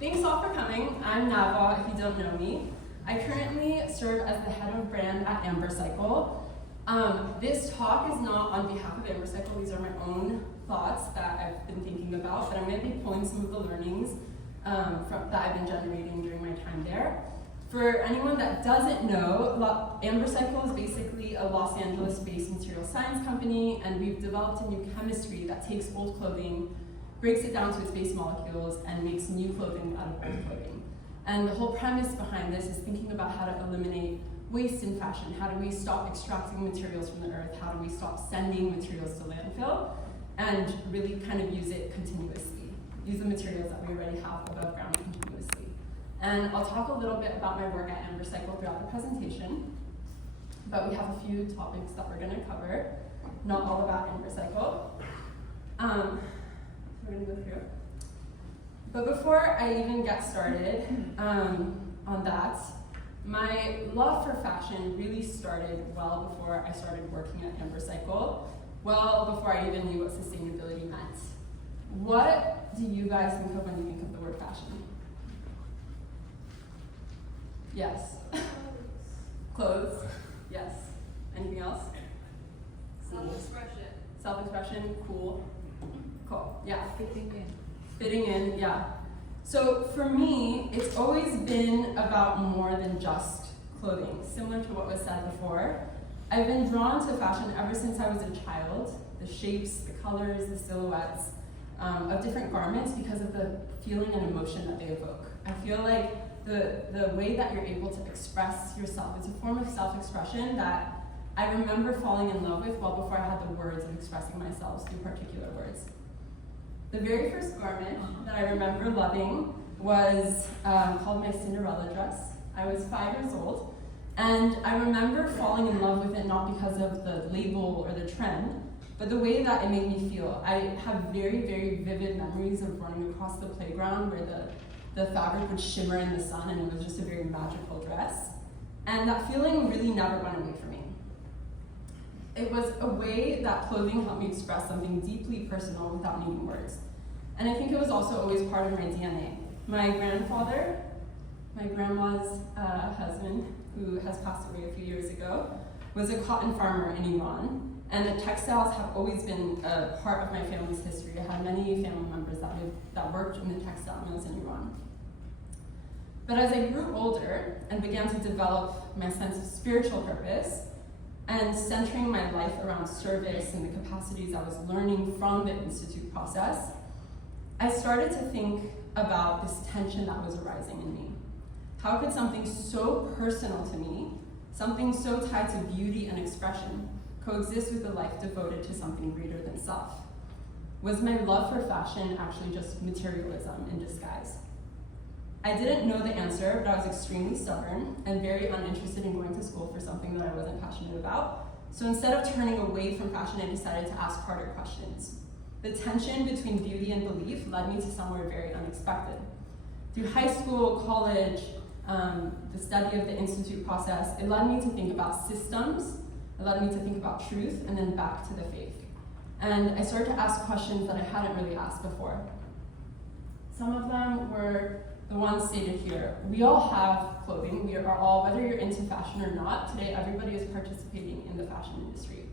thanks all for coming. I'm Nava, if you don't know me. I currently serve as the head of brand at Ambercycle. This talk is not on behalf of Ambercycle. These are my own thoughts that I've been thinking about, but I'm going to be pulling some of the learnings that I've been generating during my time there. For anyone that doesn't know, Ambercycle is basically a Los Angeles-based material science company, and we've developed a new chemistry that takes old clothing, breaks it down to its base molecules, and makes new clothing out of old clothing. And the whole premise behind this is thinking about how to eliminate waste in fashion. How do we stop extracting materials from the earth? How do we stop sending materials to landfill? And really kind of use it continuously. Use the materials that we already have above ground continuously. And I'll talk a little bit about my work at Ambercycle throughout the presentation, but we have a few topics that we're going to cover, not all about Ambercycle. We're going to go through. But before I even get started on that, my love for fashion really started well before I started working at Ambercycle, well before I even knew what sustainability meant. What do you guys think of when you think of the word fashion? Yes. Clothes. Yes. Anything else? Self-expression. Self-expression. Cool. Cool. Yeah. Fitting in. Fitting in. Yeah. So for me, it's always been about more than just clothing. Similar to what was said before, I've been drawn to fashion ever since I was a child. The shapes, the colors, the silhouettes of different garments because of the feeling and emotion that they evoke. I feel like the way that you're able to express yourself is a form of self-expression that I remember falling in love with well before I had the words of expressing myself through particular words. The very first garment that I remember loving was called my Cinderella dress. I was 5 years old, and I remember falling in love with it not because of the label or the trend, but the way that it made me feel. I have very, very vivid memories of running across the playground where the fabric would shimmer in the sun, and it was just a very magical dress. And that feeling really never went away from me. It was a way that clothing helped me express something deeply personal without needing words. And I think it was also always part of my DNA. My grandfather, my grandma's husband, who has passed away a few years ago, was a cotton farmer in Iran. And the textiles have always been a part of my family's history. I had many family members that worked in the textile mills in Iran. But as I grew older and began to develop my sense of spiritual purpose, and centering my life around service and the capacities I was learning from the institute process, I started to think about this tension that was arising in me. How could something so personal to me, something so tied to beauty and expression, coexist with a life devoted to something greater than self? Was my love for fashion actually just materialism in disguise? I didn't know the answer, but I was extremely stubborn and very uninterested in going to school for something that I wasn't passionate about. So instead of turning away from fashion, I decided to ask harder questions. The tension between beauty and belief led me to somewhere very unexpected. Through high school, college, the study of the institute process, it led me to think about systems, it led me to think about truth, and then back to the faith. And I started to ask questions that I hadn't really asked before. Some of them were the ones stated here. We all have clothing. We are all, whether you're into fashion or not, today everybody is participating in the fashion industry.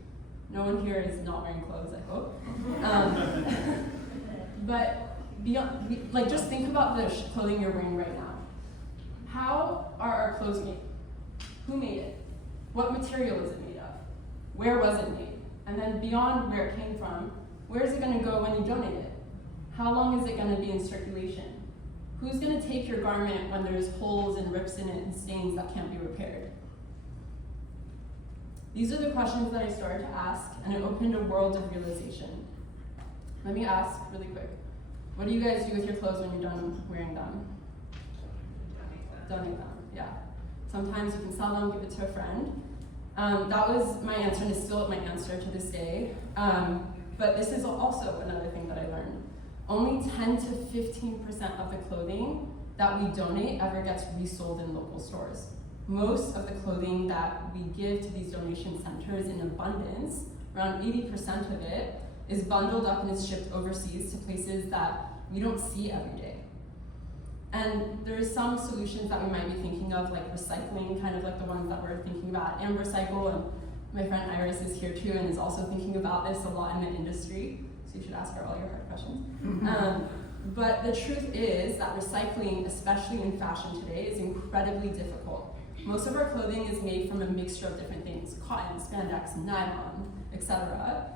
No one here is not wearing clothes, I hope. But beyond, just think about the clothing you're wearing right now. How are our clothes made? Who made it? What material is it made of? Where was it made? And then beyond where it came from, where is it going to go when you donate it? How long is it going to be in circulation? Who's going to take your garment when there's holes and rips in it and stains that can't be repaired? These are the questions that I started to ask, and it opened a world of realization. Let me ask really quick. What do you guys do with your clothes when you're done wearing them? Donate them, yeah. Sometimes you can sell them, give it to a friend. That was my answer, and is still my answer to this day. But this is also another thing that I learned. Only 10 to 15% of the clothing that we donate ever gets resold in local stores. Most of the clothing that we give to these donation centers in abundance, around 80% of it, is bundled up and is shipped overseas to places that we don't see every day. And there's some solutions that we might be thinking of, like recycling, kind of like the ones that we're thinking about, AmberCycle, and my friend Iris is here too and is also thinking about this a lot in the industry, so you should ask her all your hard questions. But the truth is that recycling, especially in fashion today, is incredibly difficult. Most of our clothing is made from a mixture of different things, cotton, spandex, nylon, etc.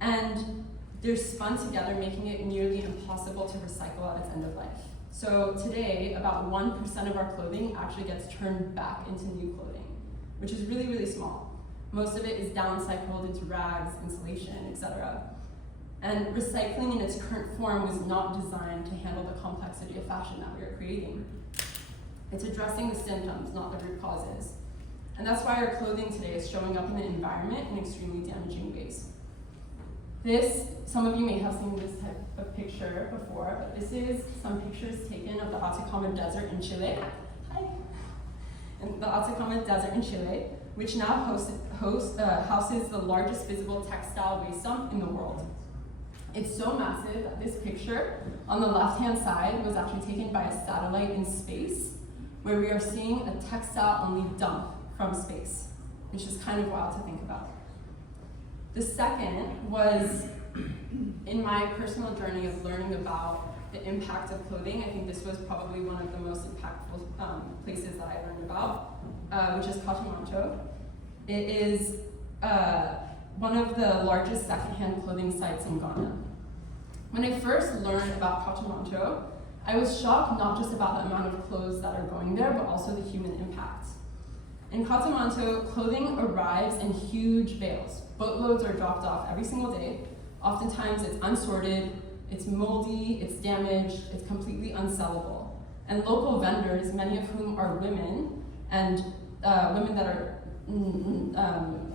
And they're spun together, making it nearly impossible to recycle at its end of life. So today, about 1% of our clothing actually gets turned back into new clothing, which is really, really small. Most of it is downcycled into rags, insulation, etc. And recycling in its current form was not designed to handle the complexity of fashion that we are creating. It's addressing the symptoms, not the root causes. And that's why our clothing today is showing up in the environment in extremely damaging ways. Some of you may have seen this type of picture before, but this is some pictures taken of the Atacama Desert in Chile. Hi. And the Atacama Desert in Chile, which now houses the largest visible textile waste dump in the world. It's so massive that this picture on the left-hand side was actually taken by a satellite in space, where we are seeing a textile-only dump from space, which is kind of wild to think about. The second was in my personal journey of learning about the impact of clothing. I think this was probably one of the most impactful places that I learned about, which is Catamanto. It is one of the largest secondhand clothing sites in Ghana. When I first learned about Catamanto, I was shocked not just about the amount of clothes that are going there, but also the human impact. In Catamanto, clothing arrives in huge bales. Boatloads are dropped off every single day. Oftentimes it's unsorted, it's moldy, it's damaged, it's completely unsellable. And local vendors, many of whom are women, and women that are,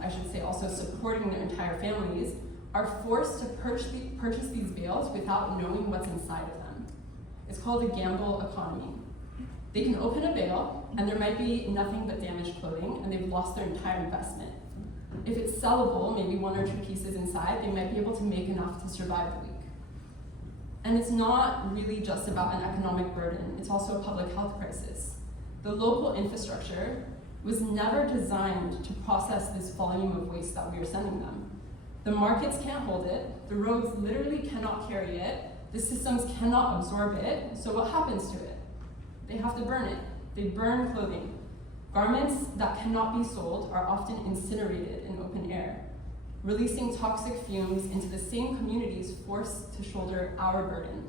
I should say, also supporting their entire families, are forced to purchase these bales without knowing what's inside of them. It's called a gamble economy. They can open a bale, and there might be nothing but damaged clothing, and they've lost their entire investment. If it's sellable, maybe 1 or 2 pieces inside, they might be able to make enough to survive the week. And it's not really just about an economic burden, it's also a public health crisis. The local infrastructure was never designed to process this volume of waste that we are sending them. The markets can't hold it, the roads literally cannot carry it, the systems cannot absorb it, so what happens to it? They have to burn it. They burn clothing. Garments that cannot be sold are often incinerated in open air, releasing toxic fumes into the same communities forced to shoulder our burden.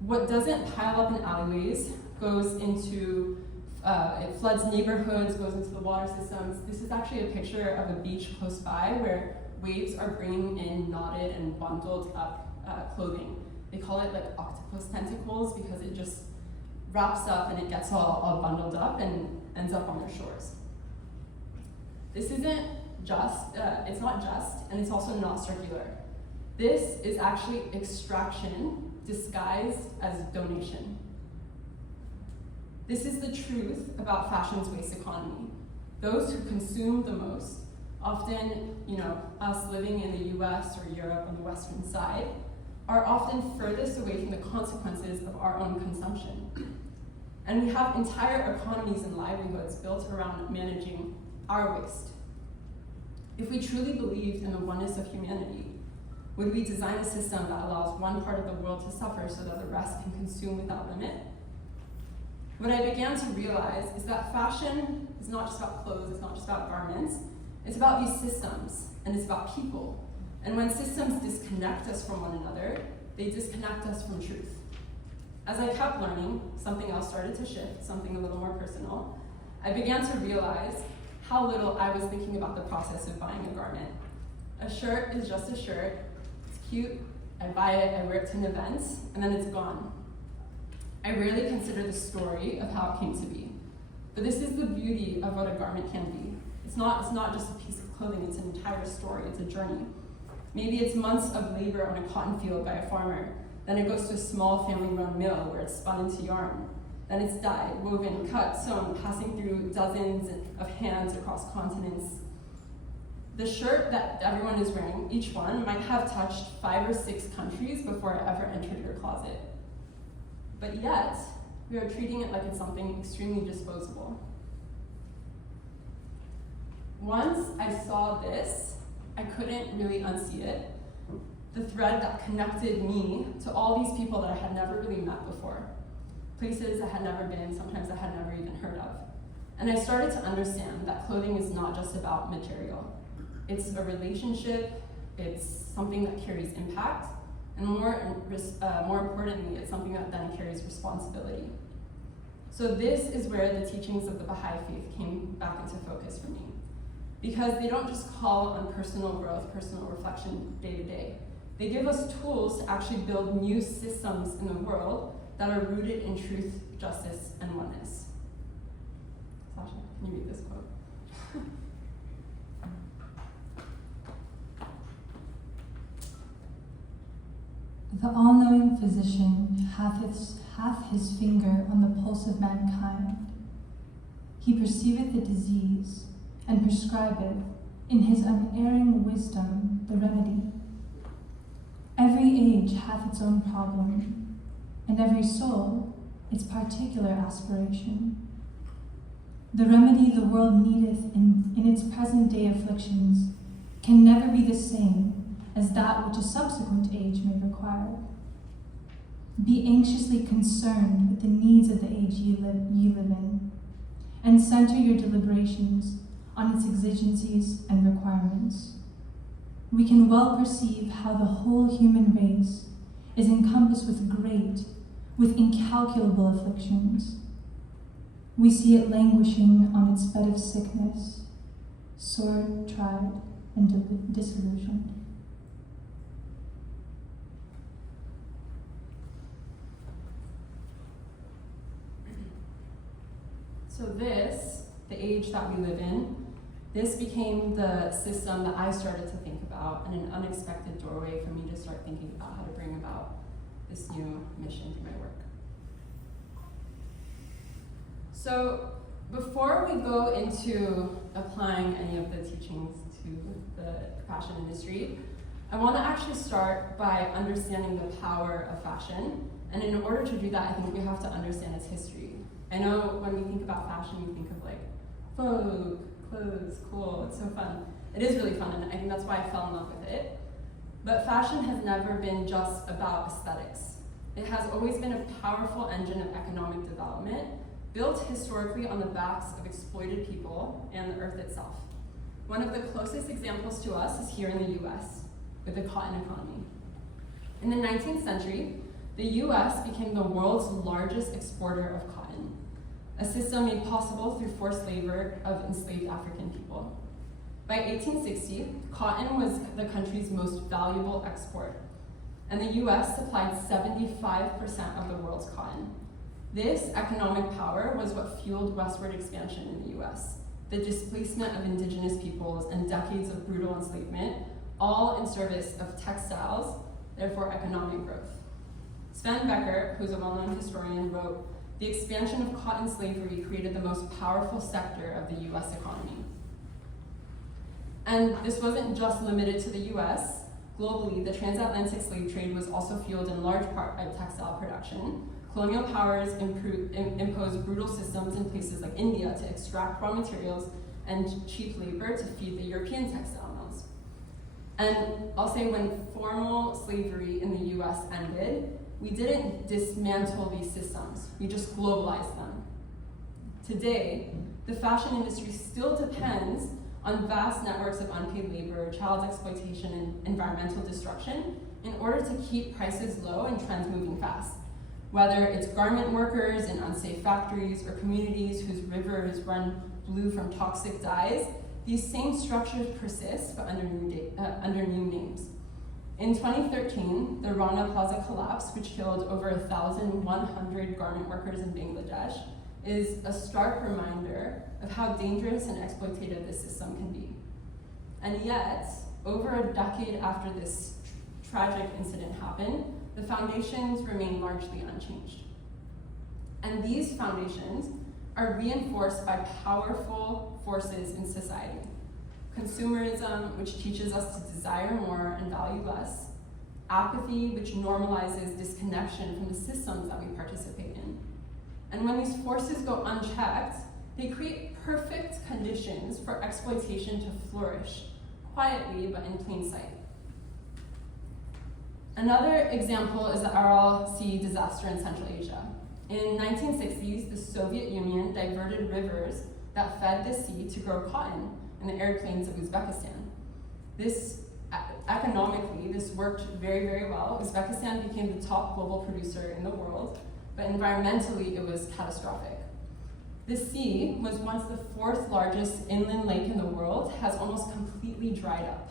What doesn't pile up in alleyways goes into, it floods neighborhoods, goes into the water systems. This is actually a picture of a beach close by where waves are bringing in knotted and bundled up clothing. They call it like octopus tentacles because it just wraps up and it gets all bundled up and ends up on their shores. This isn't just, it's not just, and it's also not circular. This is actually extraction disguised as donation. This is the truth about fashion's waste economy. Those who consume the most, often, us living in the US or Europe on the Western side, are often furthest away from the consequences of our own consumption. And we have entire economies and livelihoods built around managing our waste. If we truly believed in the oneness of humanity, would we design a system that allows one part of the world to suffer so that the rest can consume without limit? What I began to realize is that fashion is not just about clothes, it's not just about garments, it's about these systems, and it's about people. And when systems disconnect us from one another, they disconnect us from truth. As I kept learning, something else started to shift, something a little more personal. I began to realize how little I was thinking about the process of buying a garment. A shirt is just a shirt, it's cute, I buy it, I wear it to an event, and then it's gone. I rarely consider the story of how it came to be. But this is the beauty of what a garment can be. It's not just a piece of clothing, it's an entire story, it's a journey. Maybe it's months of labor on a cotton field by a farmer. Then it goes to a small family-run mill where it's spun into yarn. Then it's dyed, woven, cut, sewn, passing through dozens of hands across continents. The shirt that everyone is wearing, each one, might have touched 5 or 6 countries before it ever entered your closet. but yet we are treating it like it's something extremely disposable. Once I saw this, I couldn't really unsee it. The thread that connected me to all these people that I had never really met before, places I had never been, sometimes I had never even heard of. And I started to understand that clothing is not just about material. It's a relationship, it's something that carries impact, and more importantly, it's something that then carries responsibility. So this is where the teachings of the Baha'i faith came back into focus for me. Because they don't just call on personal growth, personal reflection day to day. They give us tools to actually build new systems in the world that are rooted in truth, justice, and oneness. Sasha, can you read this quote? The all-knowing physician hath his finger on the pulse of mankind. He perceiveth the disease, and prescribeth in his unerring wisdom the remedy. Every age hath its own problem, and every soul its particular aspiration. The remedy the world needeth in its present day afflictions can never be the same as that which a subsequent age may require. Be anxiously concerned with the needs of the age ye live in, and center your deliberations on its exigencies and requirements. We can well perceive how the whole human race is encompassed with incalculable afflictions. We see it languishing on its bed of sickness, sore tried and disillusioned. So this, the age that we live in, this became the system that I started to think about, and an unexpected doorway for me to start thinking about how to bring about this new mission through my work. So before we go into applying any of the teachings to the fashion industry, I want to actually start by understanding the power of fashion. And in order to do that, I think we have to understand its history. I know when we think about fashion, we think of like Vogue, clothes, cool, it's so fun. It is really fun, and I think that's why I fell in love with it. But fashion has never been just about aesthetics. It has always been a powerful engine of economic development, built historically on the backs of exploited people and the earth itself. One of the closest examples to us is here in the US, with the cotton economy. In the 19th century, the US became the world's largest exporter of cotton, a system made possible through forced labor of enslaved African people. By 1860, cotton was the country's most valuable export, and the US supplied 75% of the world's cotton. This economic power was what fueled westward expansion in the US, the displacement of indigenous peoples and decades of brutal enslavement, all in service of textiles, therefore economic growth. Sven Becker, who's a well-known historian, wrote, "The expansion of cotton slavery created the most powerful sector of the US economy." And this wasn't just limited to the US. Globally, the transatlantic slave trade was also fueled in large part by textile production. Colonial powers imposed brutal systems in places like India to extract raw materials and cheap labor to feed the European textile mills. And I'll say when formal slavery in the US ended, we didn't dismantle these systems, we just globalized them. Today, the fashion industry still depends on vast networks of unpaid labor, child exploitation, and environmental destruction in order to keep prices low and trends moving fast. Whether it's garment workers in unsafe factories or communities whose rivers run blue from toxic dyes, these same structures persist but under new names. In 2013, the Rana Plaza collapse, which killed over 1,100 garment workers in Bangladesh, is a stark reminder of how dangerous and exploitative this system can be. And yet, over a decade after this tragic incident happened, the foundations remain largely unchanged. And these foundations are reinforced by powerful forces in society. Consumerism, which teaches us to desire more and value less. apathy, which normalizes disconnection from the systems that we participate in. And when these forces go unchecked, they create perfect conditions for exploitation to flourish, quietly but in plain sight. Another example is the Aral Sea disaster in Central Asia. In 1960s, the Soviet Union diverted rivers that fed the sea to grow cotton in the arid plains of Uzbekistan. Economically, this worked very, very well. Uzbekistan became the top global producer in the world, but environmentally, it was catastrophic. The sea was once the 4th largest inland lake in the world, has almost completely dried up.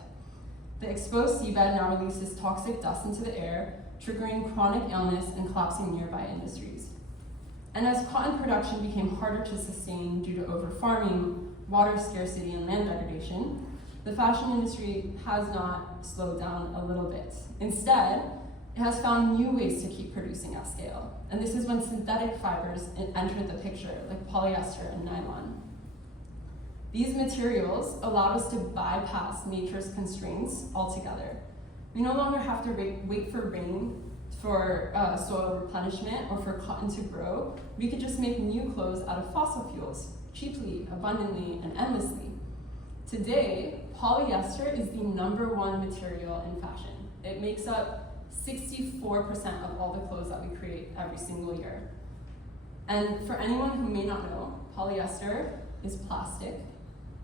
The exposed seabed now releases toxic dust into the air, triggering chronic illness and collapsing nearby industries. And as cotton production became harder to sustain due to over-farming, water scarcity, and land degradation, the fashion industry has not slowed down a little bit. Instead, it has found new ways to keep producing at scale. And this is when synthetic fibers entered the picture, like polyester and nylon. These materials allowed us to bypass nature's constraints altogether. We no longer have to wait for rain for soil replenishment or for cotton to grow. We could just make new clothes out of fossil fuels, cheaply, abundantly, and endlessly. Today, polyester is the #1 material in fashion. It makes up 64% of all the clothes that we create every single year. And for anyone who may not know, polyester is plastic.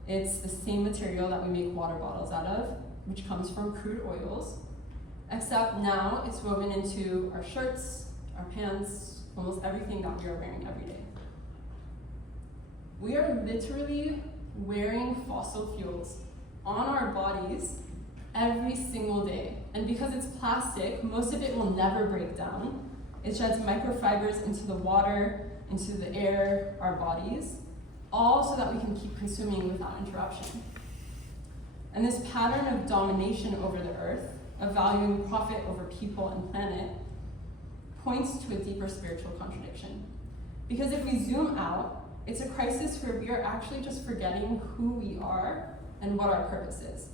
It's the same material that we make water bottles out of, which comes from crude oils, except now it's woven into our shirts, our pants, almost everything that we are wearing every day. We are literally wearing fossil fuels on our bodies every single day. And because it's plastic, most of it will never break down. It sheds microfibers into the water, into the air, our bodies, all so that we can keep consuming without interruption. And this pattern of domination over the earth, of valuing profit over people and planet, points to a deeper spiritual contradiction. Because if we zoom out, it's a crisis where we are actually just forgetting who we are and what our purpose is.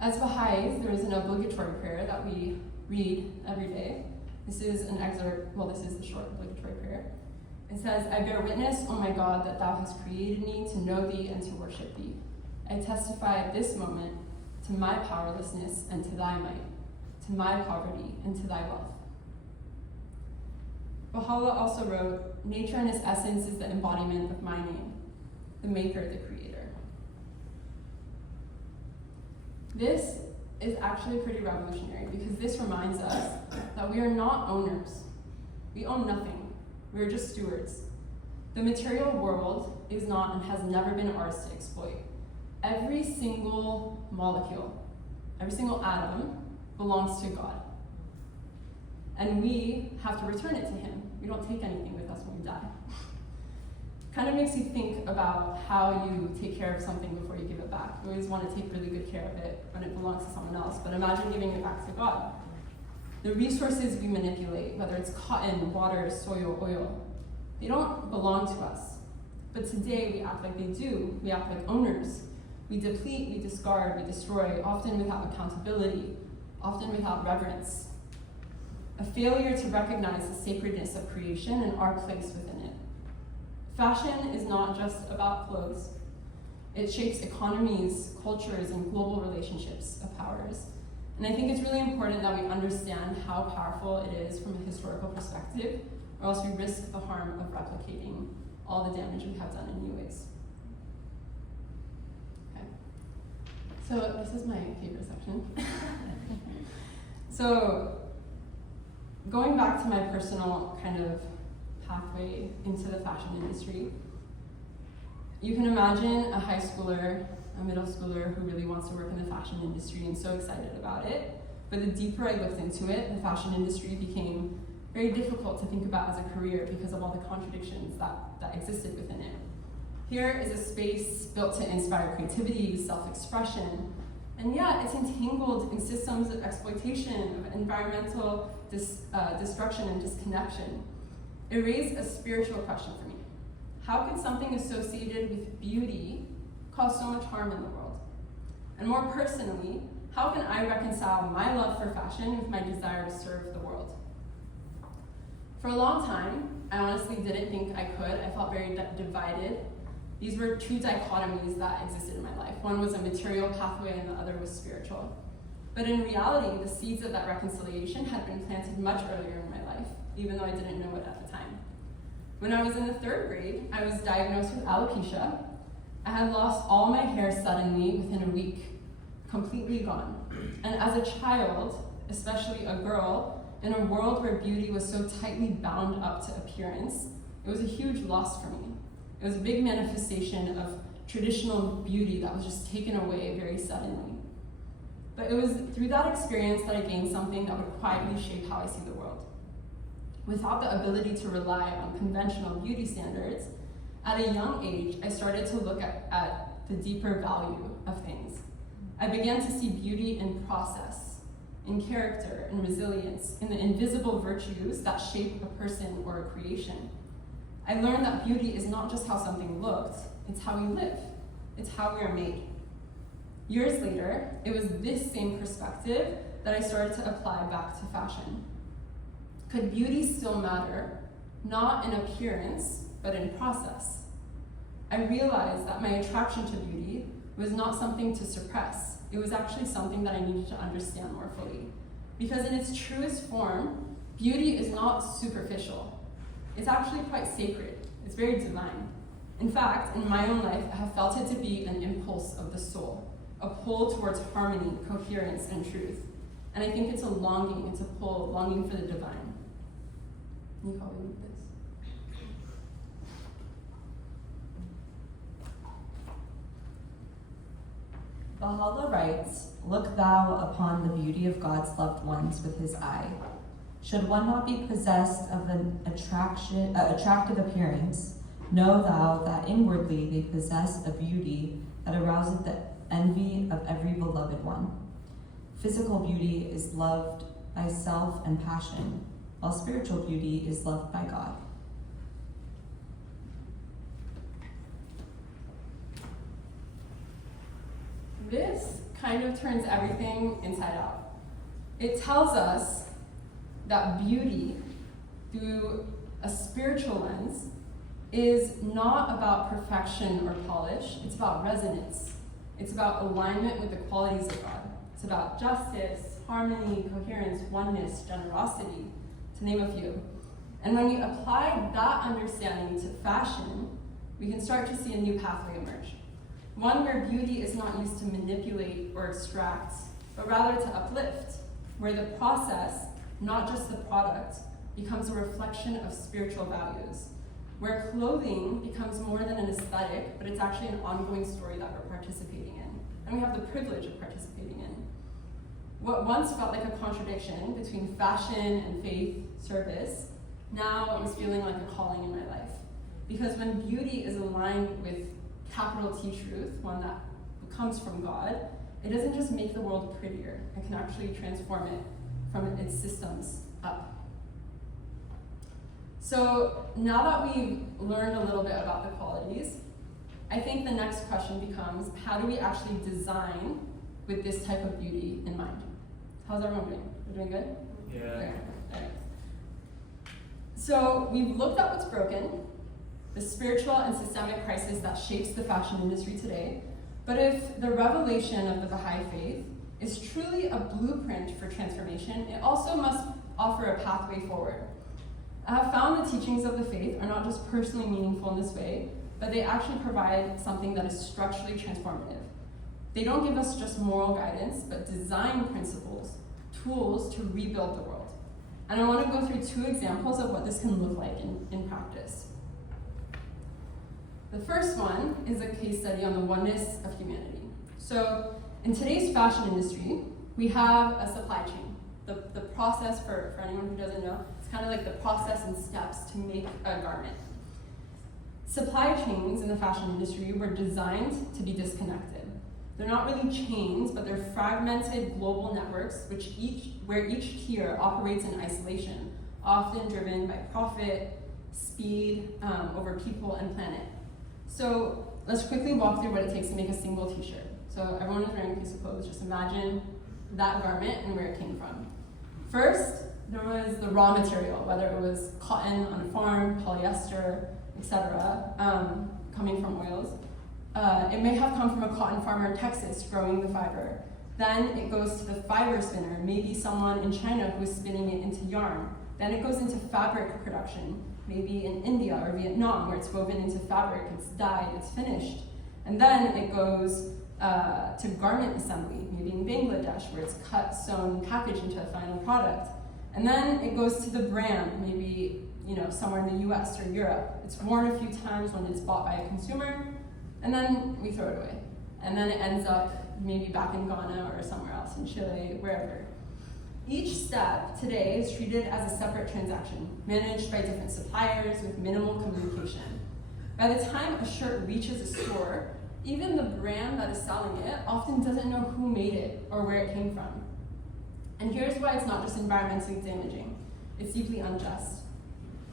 As Baha'is, there is an obligatory prayer that we read every day. This is an excerpt, this is the short obligatory prayer. It says, "I bear witness, O my God, that thou hast created me to know thee and to worship thee. I testify at this moment to my powerlessness and to thy might, to my poverty and to thy wealth." Baha'u'llah also wrote, "Nature in its essence is the embodiment of my name, the maker, the creator." This is actually pretty revolutionary because this reminds us that we are not owners. We own nothing. We are just stewards. The material world is not and has never been ours to exploit. Every single molecule, every single atom belongs to God. And we have to return it to Him. We don't take anything with us when we die. Kind of makes you think about how you take care of something before you give it back. You always want to take really good care of it when it belongs to someone else, but imagine giving it back to God. The resources we manipulate, whether it's cotton, water, soil, oil, they don't belong to us. But today we act like they do. We act like owners. We deplete, we discard, we destroy, often without accountability, often without reverence. A failure to recognize the sacredness of creation and our place within it. Fashion is not just about clothes. It shapes economies, cultures, and global relationships of powers. And I think it's really important that we understand how powerful it is from a historical perspective, or else we risk the harm of replicating all the damage we have done in new ways. Okay. So this is my favorite section. So going back to my personal kind of pathway into the fashion industry, you can imagine a high schooler, a middle schooler who really wants to work in the fashion industry and so excited about it. But the deeper I looked into it, the fashion industry became very difficult to think about as a career because of all the contradictions that existed within it. Here is a space built to inspire creativity, self-expression, and yet it's entangled in systems of exploitation, of environmental destruction and disconnection. It raised a spiritual question for me. How could something associated with beauty cause so much harm in the world? And more personally, how can I reconcile my love for fashion with my desire to serve the world? For a long time, I honestly didn't think I could. I felt very divided. These were two dichotomies that existed in my life. One was a material pathway and the other was spiritual. But in reality, the seeds of that reconciliation had been planted much earlier in my life, even though I didn't know it at the time. When I was in the 3rd grade, I was diagnosed with alopecia. I had lost all my hair suddenly within a week, completely gone. And as a child, especially a girl, in a world where beauty was so tightly bound up to appearance, it was a huge loss for me. It was a big manifestation of traditional beauty that was just taken away very suddenly. But it was through that experience that I gained something that would quietly shape how I see the world. Without the ability to rely on conventional beauty standards, at a young age, I started to look at the deeper value of things. I began to see beauty in process, in character, in resilience, in the invisible virtues that shape a person or a creation. I learned that beauty is not just how something looked, it's how we live. It's how we are made. Years later, it was this same perspective that I started to apply back to fashion. Could beauty still matter, not in appearance, but in process? I realized that my attraction to beauty was not something to suppress. It was actually something that I needed to understand more fully. Because in its truest form, beauty is not superficial. It's actually quite sacred. It's very divine. In fact, in my own life, I have felt it to be an impulse of the soul, a pull towards harmony, coherence, and truth. And I think it's a longing, it's a pull, longing for the divine. You probably need this. Baha'u'llah writes, "Look thou upon the beauty of God's loved ones with his eye. Should one not be possessed of an attractive appearance, know thou that inwardly they possess a beauty that arouseth the envy of every beloved one. Physical beauty is loved by self and passion, while spiritual beauty is loved by God." This kind of turns everything inside out. It tells us that beauty, through a spiritual lens, is not about perfection or polish, it's about resonance. It's about alignment with the qualities of God. It's about justice, harmony, coherence, oneness, generosity, to name a few. And when we apply that understanding to fashion, we can start to see a new pathway emerge. One where beauty is not used to manipulate or extract, but rather to uplift, where the process, not just the product, becomes a reflection of spiritual values, where clothing becomes more than an aesthetic, but it's actually an ongoing story that we're participating in, and we have the privilege of participating in. What once felt like a contradiction between fashion and faith service, now it was feeling like a calling in my life. Because when beauty is aligned with capital T truth, one that comes from God, it doesn't just make the world prettier, it can actually transform it from its systems up. So now that we've learned a little bit about the qualities, I think the next question becomes, how do we actually design with this type of beauty in mind? How's everyone doing? We're doing good? Yeah. Okay. All right. So we've looked at what's broken, the spiritual and systemic crisis that shapes the fashion industry today. But if the revelation of the Bahá'í faith is truly a blueprint for transformation, it also must offer a pathway forward. I have found the teachings of the faith are not just personally meaningful in this way, but they actually provide something that is structurally transformative. They don't give us just moral guidance, but design principles, tools to rebuild the world. And I want to go through 2 examples of what this can look like in practice. The first one is a case study on the oneness of humanity. So in today's fashion industry, we have a supply chain. The process, for anyone who doesn't know, it's kind of like the process and steps to make a garment. Supply chains in the fashion industry were designed to be disconnected. They're not really chains, but they're fragmented global networks where each tier operates in isolation, often driven by profit, speed, over people and planet. So let's quickly walk through what it takes to make a single t-shirt. So everyone is wearing a piece of clothes. Just imagine that garment and where it came from. First, there was the raw material, whether it was cotton on a farm, polyester, etc., coming from oils. It may have come from a cotton farmer in Texas growing the fiber. Then it goes to the fiber spinner, maybe someone in China who is spinning it into yarn. Then it goes into fabric production, maybe in India or Vietnam, where it's woven into fabric, it's dyed, it's finished. And then it goes to garment assembly, maybe in Bangladesh, where it's cut, sewn, packaged into a final product. And then it goes to the brand, maybe somewhere in the US or Europe. It's worn a few times when it's bought by a consumer, and then we throw it away. And then it ends up maybe back in Ghana or somewhere else, in Chile, wherever. Each step today is treated as a separate transaction, managed by different suppliers with minimal communication. By the time a shirt reaches a store, even the brand that is selling it often doesn't know who made it or where it came from. And here's why it's not just environmentally damaging, it's deeply unjust.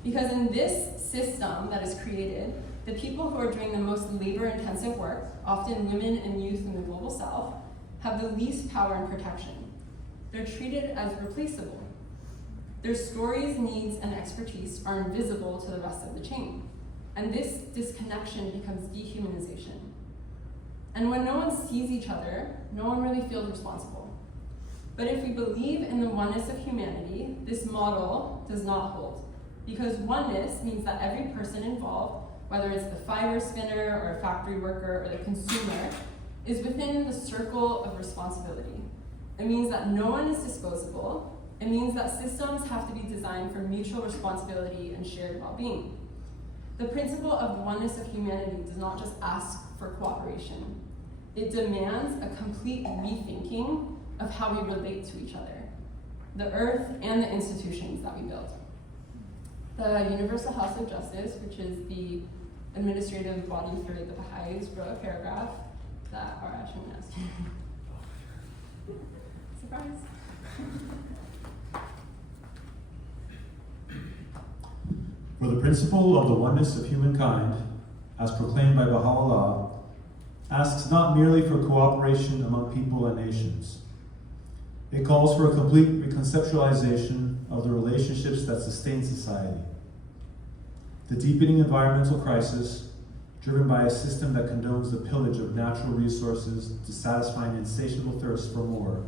Because in this system that is created, the people who are doing the most labor-intensive work, often women and youth in the global south, have the least power and protection. They're treated as replaceable. Their stories, needs, and expertise are invisible to the rest of the chain. And this disconnection becomes dehumanization. And when no one sees each other, no one really feels responsible. But if we believe in the oneness of humanity, this model does not hold. Because oneness means that every person involved, whether it's the fiber spinner or a factory worker or the consumer, is within the circle of responsibility. It means that no one is disposable. It means that systems have to be designed for mutual responsibility and shared well-being. The principle of the oneness of humanity does not just ask for cooperation. It demands a complete rethinking of how we relate to each other, the earth and the institutions that we build. The Universal House of Justice, which is the administrative body for the Baha'is, wrote a paragraph that, or actually I'm gonna ask you. Surprise. For the principle of the oneness of humankind, as proclaimed by Baha'u'llah, asks not merely for cooperation among people and nations. It calls for a complete reconceptualization of the relationships that sustain society. The deepening environmental crisis, driven by a system that condones the pillage of natural resources to satisfy an insatiable thirst for more,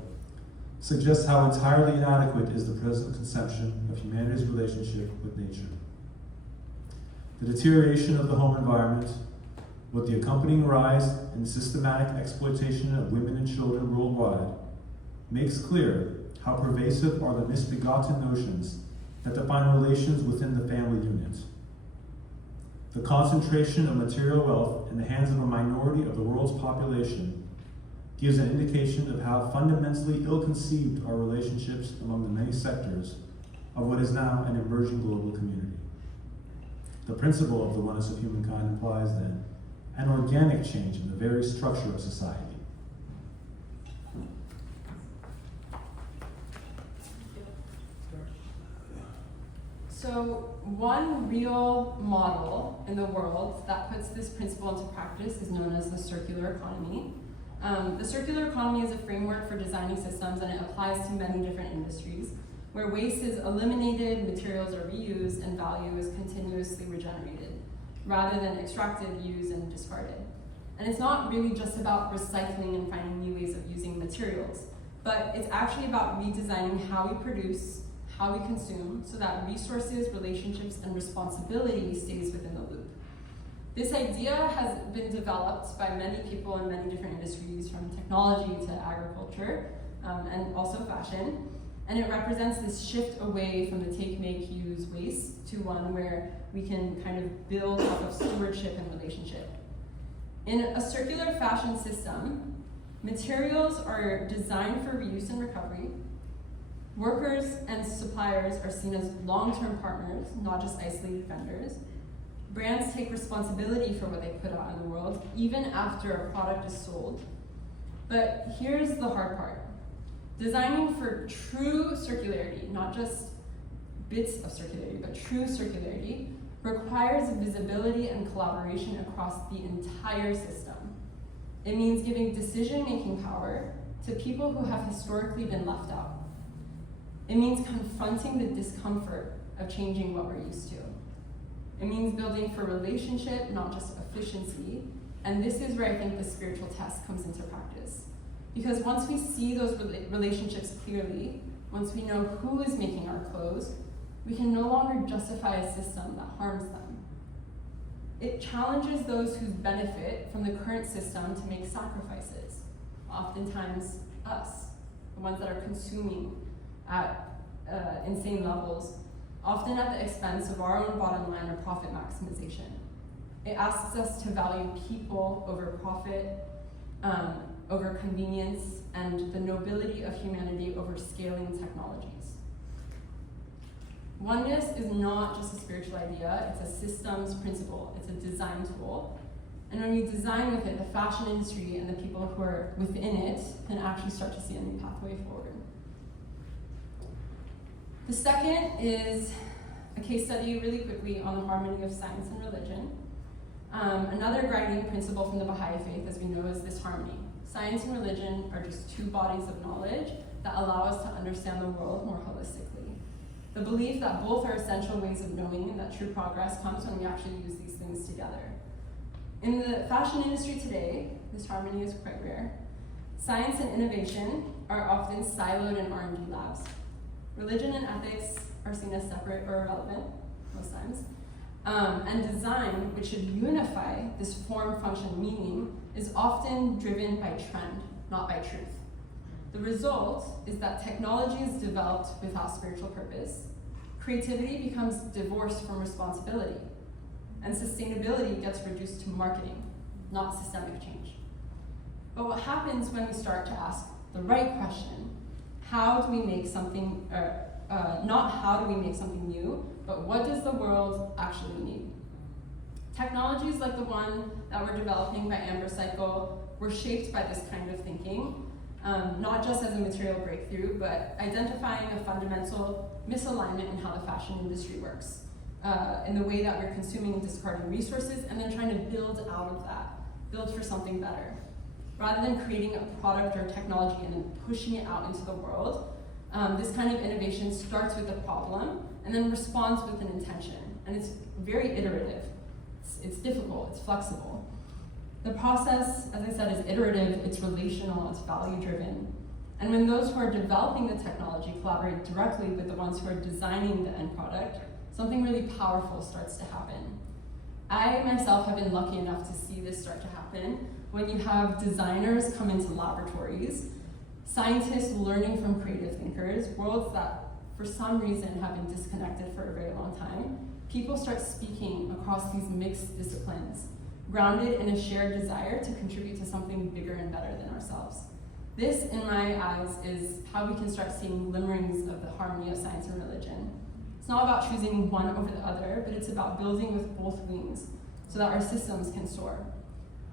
suggests how entirely inadequate is the present conception of humanity's relationship with nature. The deterioration of the home environment, with the accompanying rise in systematic exploitation of women and children worldwide, makes clear how pervasive are the misbegotten notions that define relations within the family unit. The concentration of material wealth in the hands of a minority of the world's population gives an indication of how fundamentally ill-conceived are relationships among the many sectors of what is now an emerging global community. The principle of the oneness of humankind implies, then, an organic change in the very structure of society. So one real model in the world that puts this principle into practice is known as the circular economy. The circular economy is a framework for designing systems, and it applies to many different industries, where waste is eliminated, materials are reused, and value is continuously regenerated, rather than extracted, used, and discarded. And it's not really just about recycling and finding new ways of using materials, but it's actually about redesigning how we produce, how we consume, so that resources, relationships, and responsibility stays within the loop. This idea has been developed by many people in many different industries, from technology to agriculture, and also fashion. And it represents this shift away from the take, make, use, waste to one where we can kind of build off of stewardship and relationship. In a circular fashion system, materials are designed for reuse and recovery. Workers and suppliers are seen as long-term partners, not just isolated vendors. Brands take responsibility for what they put out in the world, even after a product is sold. But here's the hard part. Designing for true circularity, not just bits of circularity, but true circularity, requires visibility and collaboration across the entire system. It means giving decision-making power to people who have historically been left out. It means confronting the discomfort of changing what we're used to. It means building for relationship, not just efficiency. And this is where I think the spiritual test comes into practice. Because once we see those relationships clearly, once we know who is making our clothes, we can no longer justify a system that harms them. It challenges those who benefit from the current system to make sacrifices, oftentimes us, the ones that are consuming at insane levels, often at the expense of our own bottom line or profit maximization. It asks us to value people over profit, over convenience, and the nobility of humanity over scaling technologies. Oneness is not just a spiritual idea, it's a systems principle, it's a design tool. And when we design with it, the fashion industry and the people who are within it can actually start to see a new pathway forward. The second is a case study really quickly on the harmony of science and religion. Another guiding principle from the Bahá'í faith, as we know, is this harmony. Science and religion are just two bodies of knowledge that allow us to understand the world more holistically. The belief that both are essential ways of knowing and that true progress comes when we actually use these things together. In the fashion industry today, this harmony is quite rare. Science and innovation are often siloed in R&D labs. Religion and ethics are seen as separate or irrelevant, most times. And design, which should unify this form, function, meaning, is often driven by trend, not by truth. The result is that technology is developed without spiritual purpose. Creativity becomes divorced from responsibility. And sustainability gets reduced to marketing, not systemic change. But what happens when we start to ask the right question? How do we make something, not how do we make something new, but what does the world actually need? Technologies like the one that we're developing by Ambercycle were shaped by this kind of thinking, not just as a material breakthrough, but identifying a fundamental misalignment in how the fashion industry works, in the way that we're consuming and discarding resources, and then trying to build out of that, build for something better. Rather than creating a product or technology and then pushing it out into the world, this kind of innovation starts with a problem and then responds with an intention. And it's very iterative. It's difficult, it's flexible. The process, as I said, is iterative, it's relational, it's value-driven. And when those who are developing the technology collaborate directly with the ones who are designing the end product, something really powerful starts to happen. I myself have been lucky enough to see this start to happen when you have designers come into laboratories, scientists learning from creative thinkers, worlds that for some reason have been disconnected for a very long time. People start speaking across these mixed disciplines, grounded in a shared desire to contribute to something bigger and better than ourselves. This, in my eyes, is how we can start seeing glimmerings of the harmony of science and religion. It's not about choosing one over the other, but it's about building with both wings so that our systems can soar.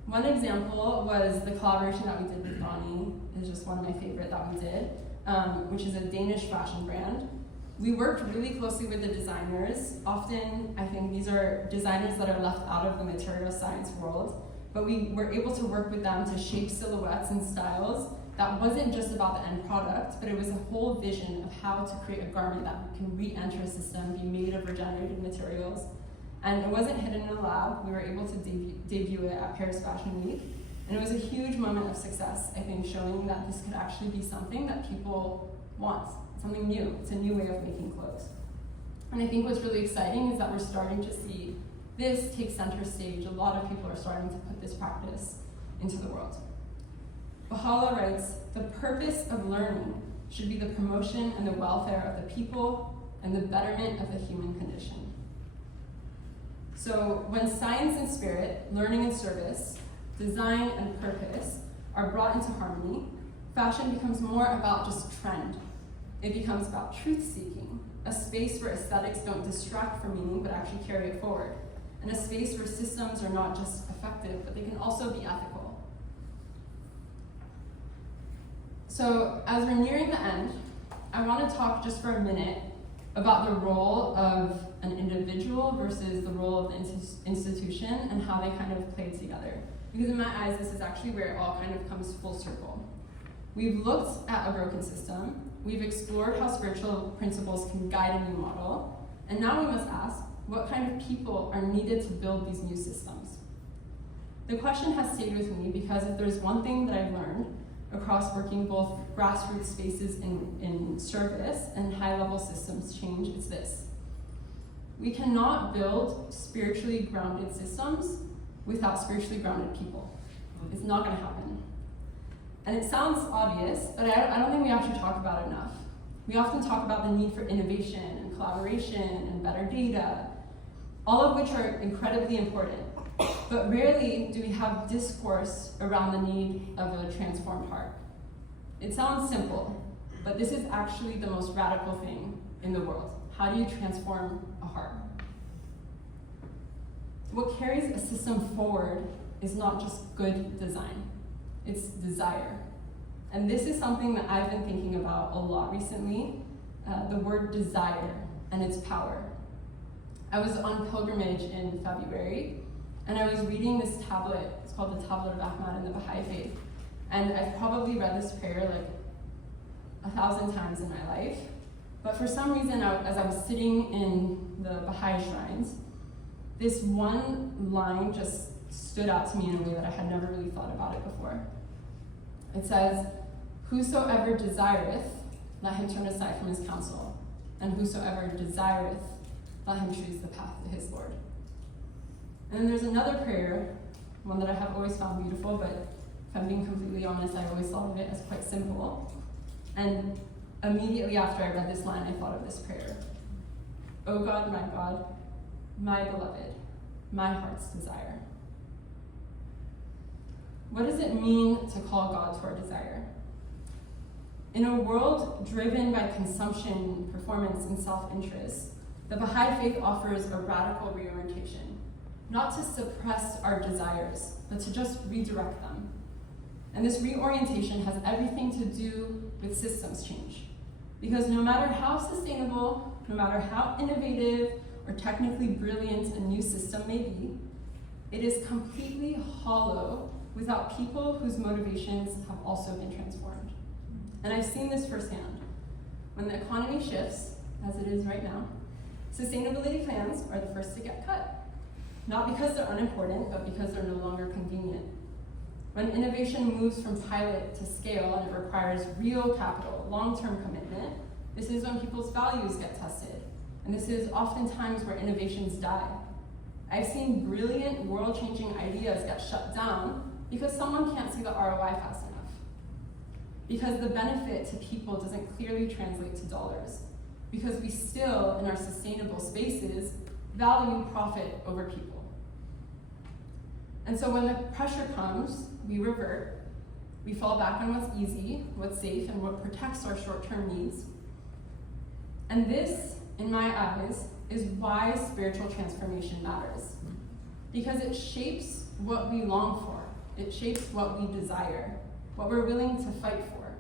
One example was the collaboration that we did with Bonnie. It's just one of my favorite that we did, which is a Danish fashion brand. We worked really closely with the designers. Often, I think these are designers that are left out of the material science world, but we were able to work with them to shape silhouettes and styles that wasn't just about the end product, but it was a whole vision of how to create a garment that can re-enter a system, be made of regenerative materials. And it wasn't hidden in a lab. We were able to debut it at Paris Fashion Week. And it was a huge moment of success, I think, showing that this could actually be something that people want, something new. It's a new way of making clothes. And I think what's really exciting is that we're starting to see this take center stage. A lot of people are starting to put this practice into the world. Baha'u'llah writes, the purpose of learning should be the promotion and the welfare of the people and the betterment of the human condition. So when science and spirit, learning and service, design and purpose are brought into harmony, fashion becomes more about just trend. It becomes about truth-seeking, a space where aesthetics don't distract from meaning but actually carry it forward, and a space where systems are not just effective, but they can also be ethical. So as we're nearing the end, I want to talk just for a minute about the role of an individual versus the role of the institution and how they kind of play together. Because in my eyes, this is actually where it all kind of comes full circle. We've looked at a broken system, we've explored how spiritual principles can guide a new model, and now we must ask, what kind of people are needed to build these new systems? The question has stayed with me because if there's one thing that I've learned across working both grassroots spaces in service and high-level systems change, it's this. We cannot build spiritually grounded systems without spiritually grounded people. It's not going to happen. And it sounds obvious, but I don't think we actually talk about it enough. We often talk about the need for innovation and collaboration and better data, all of which are incredibly important. But rarely do we have discourse around the need of a transformed heart. It sounds simple, but this is actually the most radical thing in the world. How do you transform a heart? What carries a system forward is not just good design, it's desire. And this is something that I've been thinking about a lot recently, the word desire and its power. I was on pilgrimage in February, and I was reading this tablet. It's called the Tablet of Ahmad in the Bahá'í Faith. And I've probably read this prayer like 1,000 times in my life. But for some reason, as I was sitting in the Bahá'í shrines, this one line just stood out to me in a way that I had never really thought about it before. It says, "Whosoever desireth, let him turn aside from his counsel, and whosoever desireth, let him choose the path to his Lord." And then there's another prayer, one that I have always found beautiful, but if I'm being completely honest, I always thought of it as quite simple. And immediately after I read this line, I thought of this prayer. "O God, my beloved, my heart's desire." What does it mean to call God to our desire? In a world driven by consumption, performance, and self-interest, the Bahá'í Faith offers a radical reorientation, not to suppress our desires, but to just redirect them. And this reorientation has everything to do with systems change. Because no matter how sustainable, no matter how innovative or technically brilliant a new system may be, it is completely hollow without people whose motivations have also been transformed. And I've seen this firsthand. When the economy shifts, as it is right now, sustainability plans are the first to get cut. Not because they're unimportant, but because they're no longer convenient. When innovation moves from pilot to scale and it requires real capital, long-term commitment, this is when people's values get tested. And this is oftentimes where innovations die. I've seen brilliant, world-changing ideas get shut down because someone can't see the ROI fast enough. Because the benefit to people doesn't clearly translate to dollars. Because we still, in our sustainable spaces, value profit over people. And so when the pressure comes, we revert. We fall back on what's easy, what's safe, and what protects our short-term needs. And this, in my eyes, is why spiritual transformation matters. Because it shapes what we long for. It shapes what we desire, what we're willing to fight for.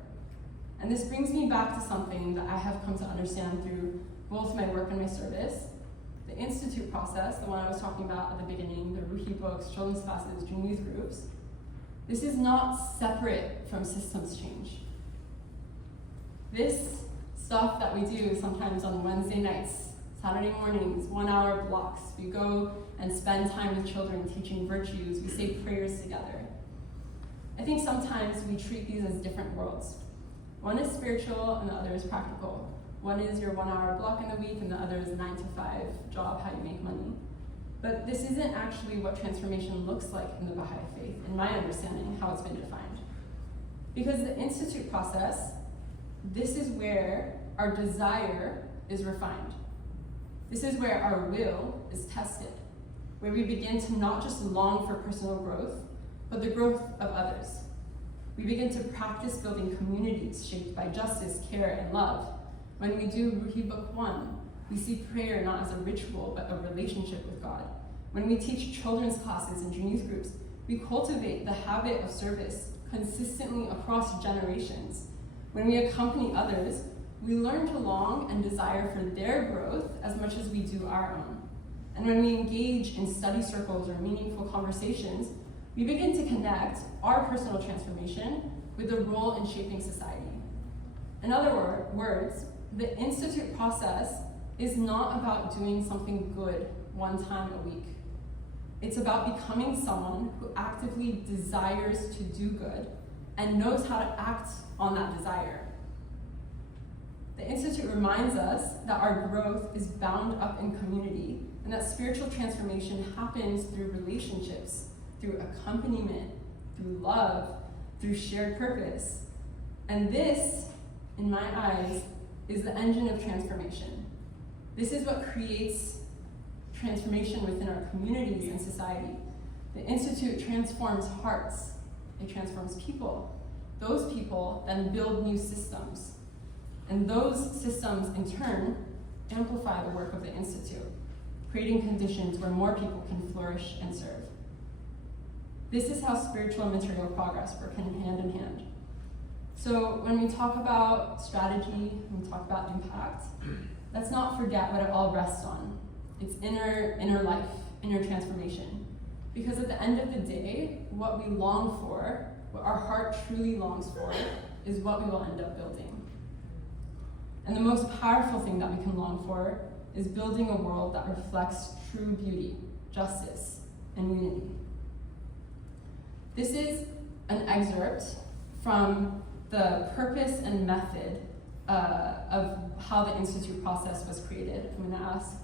And this brings me back to something that I have come to understand through both my work and my service. The institute process, the one I was talking about at the beginning, the Ruhi books, children's classes, junior youth groups, this is not separate from systems change. This stuff that we do sometimes on Wednesday nights, Saturday mornings, 1-hour blocks, we go and spend time with children teaching virtues, we say prayers together. I think sometimes we treat these as different worlds. One is spiritual and the other is practical. One is your 1-hour block in the week and the other is a 9-to-5 job, how you make money. But this isn't actually what transformation looks like in the Bahá'í Faith, in my understanding, how it's been defined. Because the institute process, this is where our desire is refined. This is where our will is tested, where we begin to not just long for personal growth, but the growth of others. We begin to practice building communities shaped by justice, care, and love. When we do Ruhi Book 1, we see prayer not as a ritual, but a relationship with God. When we teach children's classes and junior youth groups, we cultivate the habit of service consistently across generations. When we accompany others, we learn to long and desire for their growth as much as we do our own. And when we engage in study circles or meaningful conversations, we begin to connect our personal transformation with a role in shaping society. In other words, the Institute process is not about doing something good one time a week. It's about becoming someone who actively desires to do good and knows how to act on that desire. The Institute reminds us that our growth is bound up in community and that spiritual transformation happens through relationships, through accompaniment, through love, through shared purpose. And this, in my eyes, is the engine of transformation. This is what creates transformation within our communities and society. The Institute transforms hearts. It transforms people. Those people then build new systems. And those systems, in turn, amplify the work of the Institute, creating conditions where more people can flourish and serve. This is how spiritual and material progress work hand in hand. So when we talk about strategy, when we talk about impact, let's not forget what it all rests on. It's inner life, inner transformation. Because at the end of the day, what we long for, what our heart truly longs for, is what we will end up building. And the most powerful thing that we can long for is building a world that reflects true beauty, justice, and unity. This is an excerpt from the purpose and method of how the Institute process was created. I'm going to ask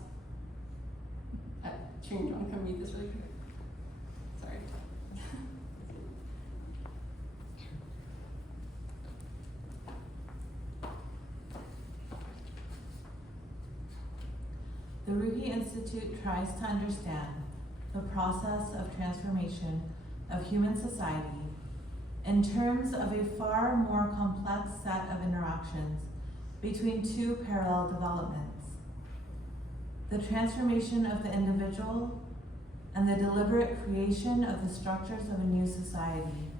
Trin, do you want to come read this really quick? Sorry. The Ruhi Institute tries to understand the process of transformation of human society in terms of a far more complex set of interactions between two parallel developments: the transformation of the individual and the deliberate creation of the structures of a new society.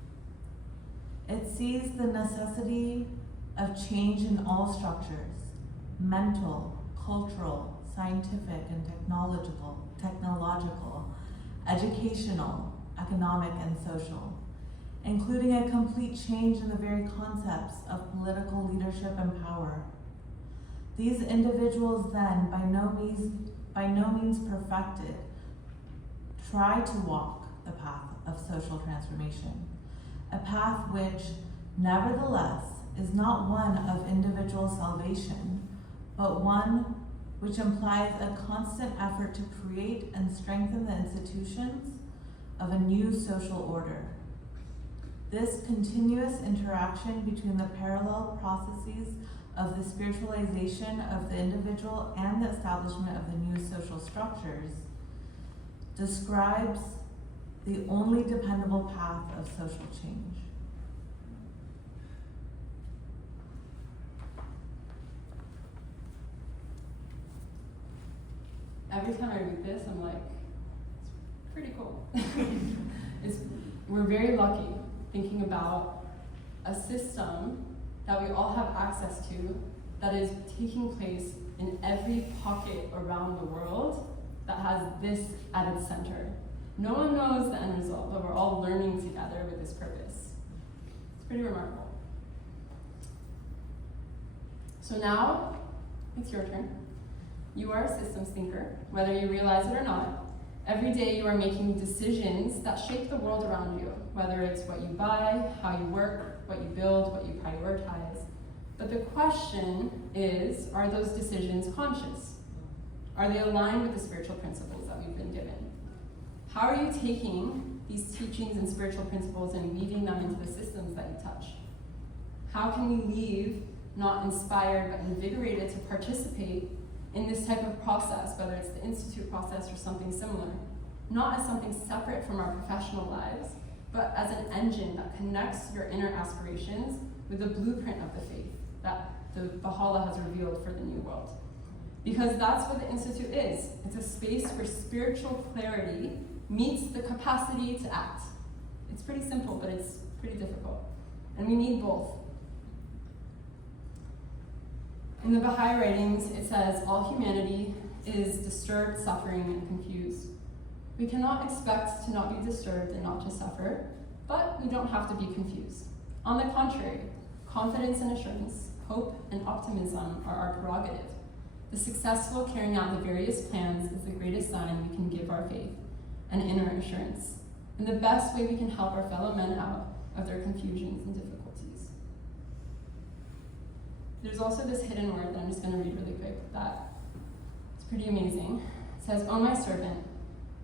It sees the necessity of change in all structures: mental, cultural, scientific, and technological, educational, economic, and social, including a complete change in the very concepts of political leadership and power. These individuals then, by no means perfected, try to walk the path of social transformation, a path which, nevertheless, is not one of individual salvation, but one which implies a constant effort to create and strengthen the institutions of a new social order. This continuous interaction between the parallel processes of the spiritualization of the individual and the establishment of the new social structures describes the only dependable path of social change. Every time I read this, I'm like, it's pretty cool. We're very lucky thinking about a system that we all have access to that is taking place in every pocket around the world that has this at its center. No one knows the end result, but we're all learning together with this purpose. It's pretty remarkable. So now, it's your turn. You are a systems thinker, whether you realize it or not. Every day you are making decisions that shape the world around you, whether it's what you buy, how you work, what you build, what you prioritize. But the question is, are those decisions conscious? Are they aligned with the spiritual principles that we've been given? How are you taking these teachings and spiritual principles and weaving them into the systems that you touch? How can we leave not inspired but invigorated to participate in this type of process, whether it's the Institute process or something similar, not as something separate from our professional lives, but as an engine that connects your inner aspirations with the blueprint of the faith that the Baha'u'llah has revealed for the new world. Because that's what the Institute is. It's a space where spiritual clarity meets the capacity to act. It's pretty simple, but it's pretty difficult. And we need both. In the Bahá'í writings, it says, all humanity is disturbed, suffering, and confused. We cannot expect to not be disturbed and not to suffer, but we don't have to be confused. On the contrary, confidence and assurance, hope and optimism are our prerogative. The successful carrying out the various plans is the greatest sign we can give our faith and inner assurance, and the best way we can help our fellow men out of their confusions and difficulties. There's also this hidden word that I'm just going to read really quick that it's pretty amazing. It says, "O my servant,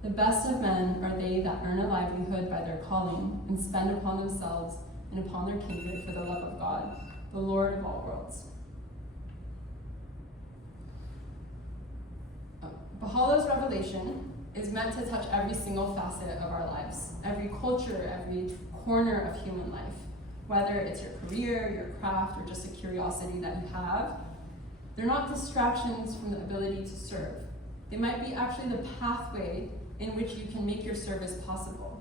the best of men are they that earn a livelihood by their calling and spend upon themselves and upon their kindred for the love of God, the Lord of all worlds." Baha'u'llah's revelation is meant to touch every single facet of our lives, every culture, every corner of human life. Whether it's your career, your craft, or just a curiosity that you have, they're not distractions from the ability to serve. They might be actually the pathway in which you can make your service possible.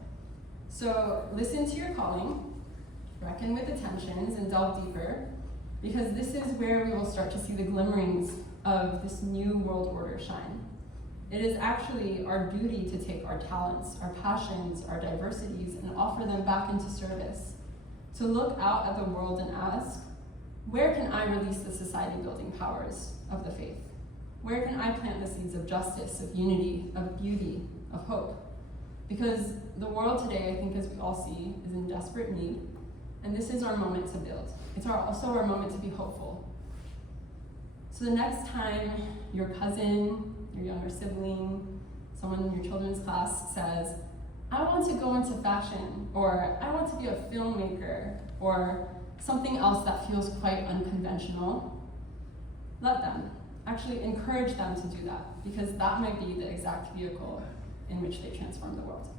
So listen to your calling, reckon with the tensions, and delve deeper, because this is where we will start to see the glimmerings of this new world order shine. It is actually our duty to take our talents, our passions, our diversities, and offer them back into service. To look out at the world and ask, where can I release the society-building powers of the faith? Where can I plant the seeds of justice, of unity, of beauty, of hope? Because the world today, I think as we all see, is in desperate need, and this is our moment to build. It's also our moment to be hopeful. So the next time your cousin, your younger sibling, someone in your children's class says, "I want to go into fashion," or "I want to be a filmmaker," or something else that feels quite unconventional, let them. Actually encourage them to do that, because that might be the exact vehicle in which they transform the world.